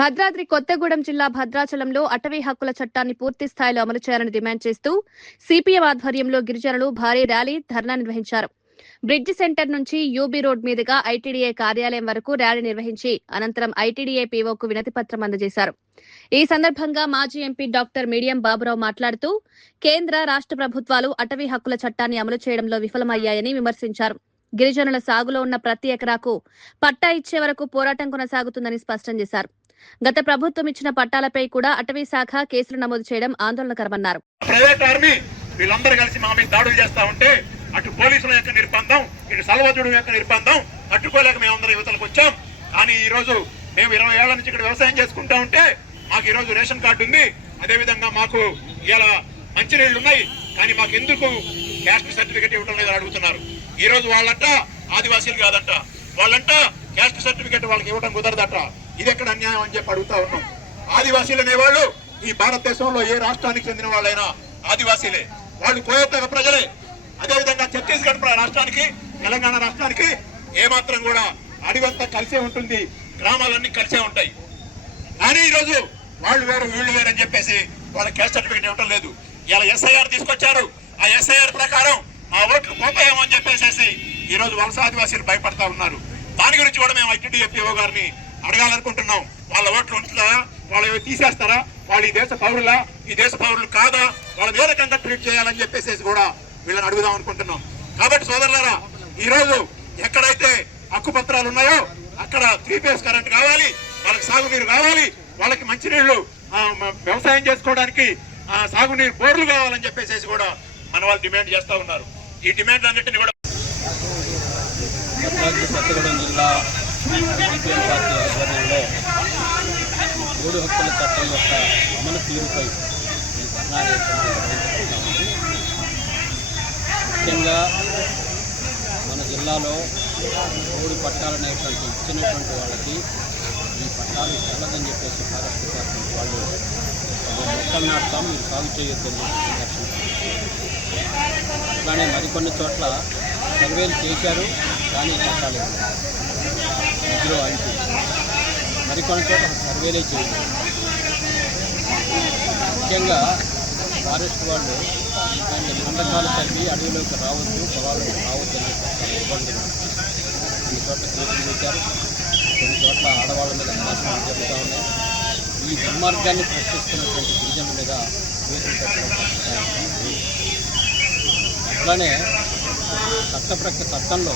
భద్రాద్రి కొత్తగూడెం జిల్లా భద్రాచలంలో అటవీ హక్కుల చట్టాన్ని పూర్తి స్థాయిలో అమలు చేయాలని డిమాండ్ చేస్తూ సిపిఎం ఆధ్వర్యంలో గిరిజనులు భారీ ర్యాలీ ధర్నా నిర్వహించారు. బ్రిడ్జి సెంటర్ నుంచి యూబీ రోడ్ మీదుగా ఐటీడీఏ కార్యాలయం వరకు ర్యాలీ నిర్వహించి అనంతరం ఐటీడీఏ పీఓకు వినతి పత్రం అందజేశారు. ఈ సందర్భంగా మాజీ ఎంపీ డాక్టర్ మీడియం బాబురావు మాట్లాడుతూ కేంద్ర రాష్ట్ర ప్రభుత్వాలు అటవీ హక్కుల చట్టాన్ని అమలు చేయడంలో విఫలమయ్యాయని విమర్శించారు. గిరిజనుల సాగులో ఉన్న ప్రతి ఎకరాకు పట్టా ఇచ్చే వరకు పోరాటం కొనసాగుతుందని స్పష్టం చేశారు. గత ప్రభుత్వం ఇచ్చిన పట్టాలపై కూడా అటవీ శాఖ కేసులు నమోదు చేయడం ఆందోళనకరమన్నారు. ప్రైవేట్ ఆర్మీ వీళ్ళందరూ కలిసి మా మీద దాడులు చేస్తా ఉంటే అటు పోలీసుల యొక్క నిర్బంధం, ఇటు సలవజుడు యొక్క నిర్బంధం తట్టుకోలేక మేమందరం యువతలకు వచ్చాం. కానీ ఈ రోజు మేము 20 ఏళ్ల నుంచి ఇక్కడ వ్యవసాయం చేసుకుంటా ఉంటే మాకు ఈ రోజు రేషన్ కార్డు ఉంది, అదేవిధంగా మాకు ఇలా మంచినీళ్లు ఉన్నాయి, కానీ మాకు ఎందుకు క్యాస్ట్ సర్టిఫికేట్ ఇవ్వడం లేదని అడుగుతున్నారు. ఈ రోజు వాళ్ళంట ఆదివాసీలు కాదంట, వాళ్ళంట క్యాస్ట్ సర్టిఫికేట్ వాళ్ళకి ఇవ్వడం కుదరదట. ఇది ఎక్కడ అన్యాయం అని చెప్పి అడుగుతా ఉన్నాం. ఆదివాసీలు అనేవాళ్ళు ఈ భారతదేశంలో ఏ రాష్ట్రానికి చెందిన వాళ్ళైనా ఆదివాసీలే, వాళ్ళు కోయొత్త ప్రజలే. అదేవిధంగా ఛత్తీస్గఢ్ రాష్ట్రానికి, తెలంగాణ రాష్ట్రానికి ఏమాత్రం కూడా అడివంతా కలిసే ఉంటుంది, గ్రామాలన్నీ కలిసే ఉంటాయి. కానీ ఈరోజు వాళ్ళు వేరు వీళ్ళు వేరు అని చెప్పేసి వాళ్ళ క్యాస్ట్ సర్టిఫికేట్ ఇవ్వడం లేదు. ఇలా ఎస్ఐఆర్ తీసుకొచ్చారు. ఆ ఎస్ఐఆర్ ప్రకారం ఆ ఓట్లు పోతాయేమో అని చెప్పేసి ఈ రోజు వలస ఆదివాసీలు భయపడతా ఉన్నారు. దాని గురించి కూడా మేము ఐటీడీఏపీఓ గారిని అడగాలనుకుంటున్నాం. వాళ్ళ ఓట్లు ఉంటుందా, వాళ్ళు తీసేస్తారా, వాళ్ళు ఈ దేశ పౌరులా, ఈ దేశ పౌరులు కాదా, వాళ్ళ ఏ రకంగా ట్రీట్ చేయాలని చెప్పేసి కూడా వీళ్ళని అడుగుదాం అనుకుంటున్నాం. కాబట్టి సోదరులారా, ఈ రోజు ఎక్కడైతే హక్కు పత్రాలు ఉన్నాయో అక్కడ 3 ఫేజ్ కరెంట్ కావాలి, వాళ్ళకి సాగునీరు కావాలి, వాళ్ళకి మంచినీళ్లు వ్యవసాయం చేసుకోవడానికి సాగునీరు బోర్లు కావాలని చెప్పేసి కూడా మన వాళ్ళు డిమాండ్ చేస్తా ఉన్నారు. ఈ డిమాండ్ అన్నింటినీ కూడా కొత్తగూడెం జిల్లా సిపిఎం పార్టీ ఆధ్వర్యంలో 3 హక్కుల చట్టం యొక్క అమలు తీరుపై ఈ ధర్నా నిర్వహించుకుంటున్నాము. ముఖ్యంగా మన జిల్లాలో 3 పట్టాలు అనేటువంటి ఇచ్చినటువంటి వాళ్ళకి ఈ పట్టాలు చెల్లదని చెప్పేసి ఫారెస్ట్ డిపార్ట్మెంట్ వాళ్ళు మొక్కలు నాటుతాం, మీరు సాగు చేయొద్దని అట్లానే మరికొన్ని చోట్ల సర్వేలు చేశారు, కానీ పట్టాలు ఇందులో అంటే మరికొన్ని చోట్ల సర్వేలే చేయలేదు. ముఖ్యంగా ఫారెస్ట్ వాళ్ళు సంతకాలు కలిపి అడవిలోకి రావద్దు, పొలాలకు రావద్దు అని చెప్పి ఇబ్బంది. కొన్ని చోట్ల కేసులు పెట్టారు, కొన్ని చోట్ల ఆడవాళ్ళ మీద అభాషణలు జరుగుతూ ఉన్నాయి. ఈ దుర్మార్గాన్ని ప్రశ్నిస్తున్నటువంటి గిరిజనుల మీద కేసులు పెట్టడం. అట్లానే చట్టంలో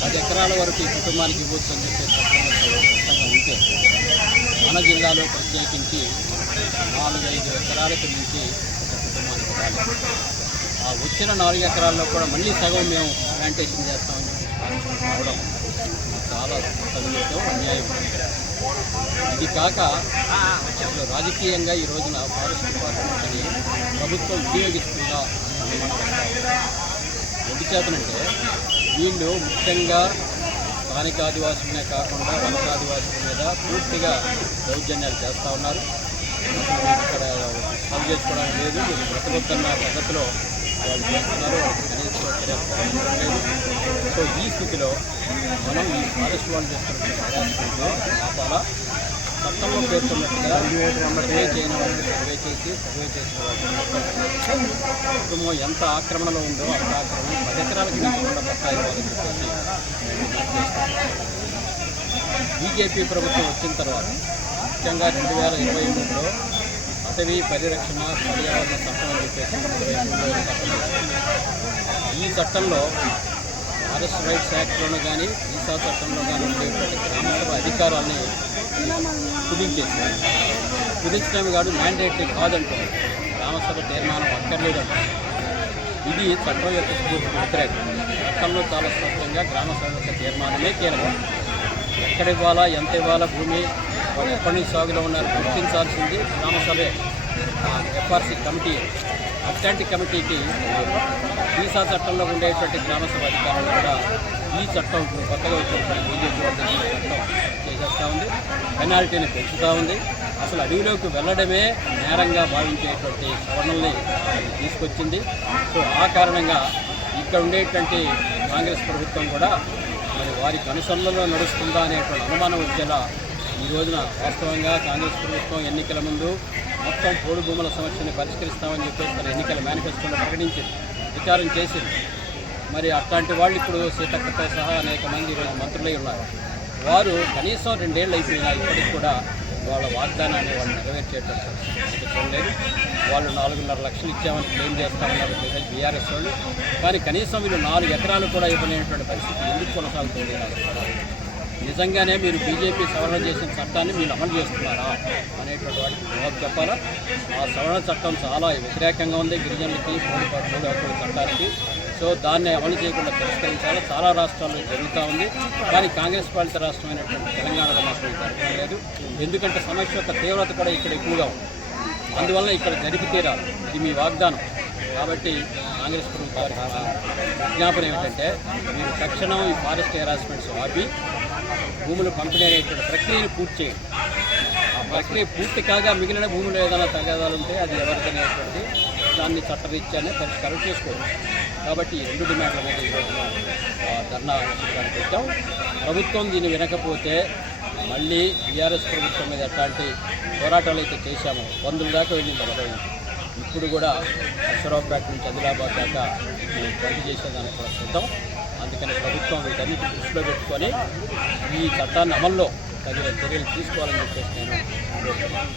10 ఎకరాల వరకు ఈ కుటుంబానికి ఇవ్వచ్చు అని చెప్పే చట్టంలో స్పష్టంగా ఉంటే మన జిల్లాలో ప్రత్యేకించి 4-5 ఎకరాలకు మించి ఒక కుటుంబానికి రాలేదు. ఆ వచ్చిన 4 ఎకరాల్లో కూడా మళ్ళీ సగం మేము ప్లాంటేషన్ చేస్తామని రావడం చాలా తగులుతో అన్యాయం. ఇది కాక అసలు రాజకీయంగా ఈ రోజున ఫారెస్ట్ డిపార్ట్మెంట్ని ప్రభుత్వం వినియోగిస్తుందా ఎందుచేతనంటే వీళ్ళు ముఖ్యంగా స్థానిక ఆదివాసులనే కాకుండా వలస ఆదివాసుల మీద పూర్తిగా దౌర్జన్యాలు చేస్తూ ఉన్నారు. ఇక్కడ సాగు చేసుకోవడానికి లేదు, వీళ్ళు బ్రతకొద్దన్న పద్ధతిలో వాళ్ళు చేస్తున్నారు, వాళ్ళకి కనీసం లేదు. సో ఈ స్థితిలో మనం ఈ ఫారెస్ట్ వాళ్ళు చేస్తున్నటువంటి హరాస్మెంట్ ఆపాలా. చట్టంలో పేర్కొన్నట్టుగా సర్వే చేయని వాళ్ళని సర్వే చేసిన వాళ్ళని కుటుంబం ఎంత ఆక్రమణలో ఉందో అంత ఆక్రమణ 10 ఎకరాలకి మించకుండా పట్టా ఇవ్వాలని చెప్పేసి బీజేపీ ప్రభుత్వం వచ్చిన తర్వాత ముఖ్యంగా 2023లో అటవీ పరిరక్షణ పర్యావరణ చట్టం అని చెప్పేసి 2023లో చట్టం. ఈ చట్టంలో ఫారెస్ట్ రైట్స్ యాక్ట్లోనూ కానీ ఈసా చట్టంలో కానీ ఉండేటువంటి గ్రామసభ అధికారాన్ని కుదించడమే కాదు, మ్యాండేటరీ కాదంటున్నారు. గ్రామసభ తీర్మానం అక్కర్లేదంట. ఇది చట్టం యొక్క స్ఫూర్తి వ్యతిరేకం. చట్టంలో చాలా స్పష్టంగా గ్రామసభ యొక్క తీర్మానమే కీలకం. ఎక్కడ ఇవ్వాలా, ఎంత ఇవ్వాలా, భూమి వాళ్ళు ఎప్పటి నుంచి సాగులో ఉన్నారు గుర్తించాల్సింది గ్రామసభే. ఎఫ్ఆర్సీ కమిటీ, అట్లాంటి కమిటీకి ఈసా చట్టంలో ఉండేటువంటి గ్రామసభ అధికారులు కూడా ఈ చట్టం కొత్తగా వచ్చినటువంటి బీజేపీ చట్టం చేసేస్తూ ఉంది, పెనాల్టీని పెంచుతూ ఉంది. అసలు అడవిలోకి వెళ్ళడమే నేరంగా భావించేటువంటి సవరణల్ని తీసుకొచ్చింది. సో ఆ కారణంగా ఇక్కడ ఉండేటువంటి కాంగ్రెస్ ప్రభుత్వం కూడా మరి వారికి అనుసరణలో నడుస్తుందా అనేటువంటి అనుమానం వచ్చేలా ఈ రోజున వాస్తవంగా కాంగ్రెస్ ప్రభుత్వం ఎన్నికల ముందు మొత్తం పోడు భూముల సమస్యను పరిష్కరిస్తామని చెప్పేసి తన ఎన్నికల మేనిఫెస్టోలో ప్రకటించింది, ప్రచారం చేసింది. మరి అట్లాంటి వాళ్ళు ఇప్పుడు సీతక్కతో సహా అనేక మంది ఈరోజు మంత్రులై ఉన్నారు. వారు కనీసం 2 ఏళ్ళు అయిపోయినా ఇప్పటికి కూడా వాళ్ళ వాగ్దానాన్ని వాళ్ళు నెరవేర్చేటట్టు లేదు. వాళ్ళు 4.5 లక్షలు ఇచ్చామని క్లెయిమ్ చేస్తామన్నారు బీఆర్ఎస్ వాళ్ళు. కానీ కనీసం వీళ్ళు 4 ఎకరాలు కూడా ఇవ్వలేనటువంటి పరిస్థితి ఎందుకు కొనసాగుతుంది? నిజంగానే మీరు బీజేపీ సవరణ చేసిన చట్టాన్ని మీరు అమలు చేస్తున్నారా అనేటువంటి వాటికి జవాబు చెప్పాలా. ఆ సవరణ చట్టం చాలా వ్యతిరేకంగా ఉంది గిరిజనులకి, మూడు హక్కుల చట్టానికి. సో దాన్ని అమలు చేయకుండా తిరస్కరించాలి. చాలా రాష్ట్రాల్లో జరుగుతూ ఉంది. కానీ కాంగ్రెస్ పాలిత రాష్ట్రమైనటువంటి తెలంగాణలో మాత్రం జరగడం లేదు. ఎందుకంటే సమస్య యొక్క తీవ్రత కూడా ఇక్కడ ఎక్కువగా ఉంది. అందువల్ల ఇక్కడ జరిపి తీరాలి. ఇది మీ వాగ్దానం. కాబట్టి కాంగ్రెస్ ప్రభుత్వ విజ్ఞాపన ఏమిటంటే మీరు తక్షణం ఈ ఫారెస్ట్ హెరాస్మెంట్స్ ఆపి భూములు పంపిణీ అనేటువంటి ప్రక్రియను పూర్తి చేయండి. ఆ ప్రక్రియ పూర్తి కాగా మిగిలిన భూములు ఏదైనా తగాదాలు ఉంటే అది ఎవరికనేటువంటిది దాన్ని చట్టరీత్యానే పరిష్కారం చేసుకోవచ్చు. కాబట్టి ఈ 2 డిమాండ్ల మీద ఈరోజు ధర్నా పెట్టాం. ప్రభుత్వం దీన్ని వినకపోతే మళ్ళీ బీఆర్ఎస్ ప్రభుత్వం మీద ఎట్లాంటి పోరాటాలు అయితే చేశామో 100 దాకా వెళ్ళింది మొదలైంది. ఇప్పుడు కూడా అక్షరావుపేట నుంచి ఆదిలాబాద్ దాకా బంద్ చేసేదానికి కూడా సిద్ధం. అందుకని ప్రభుత్వం వీటన్నిటి దృష్టిలో పెట్టుకొని ఈ చట్టాన్ని అమల్లో తగిన చర్యలు తీసుకోవాలని చెప్పేసి నేను కోరుతున్నాను.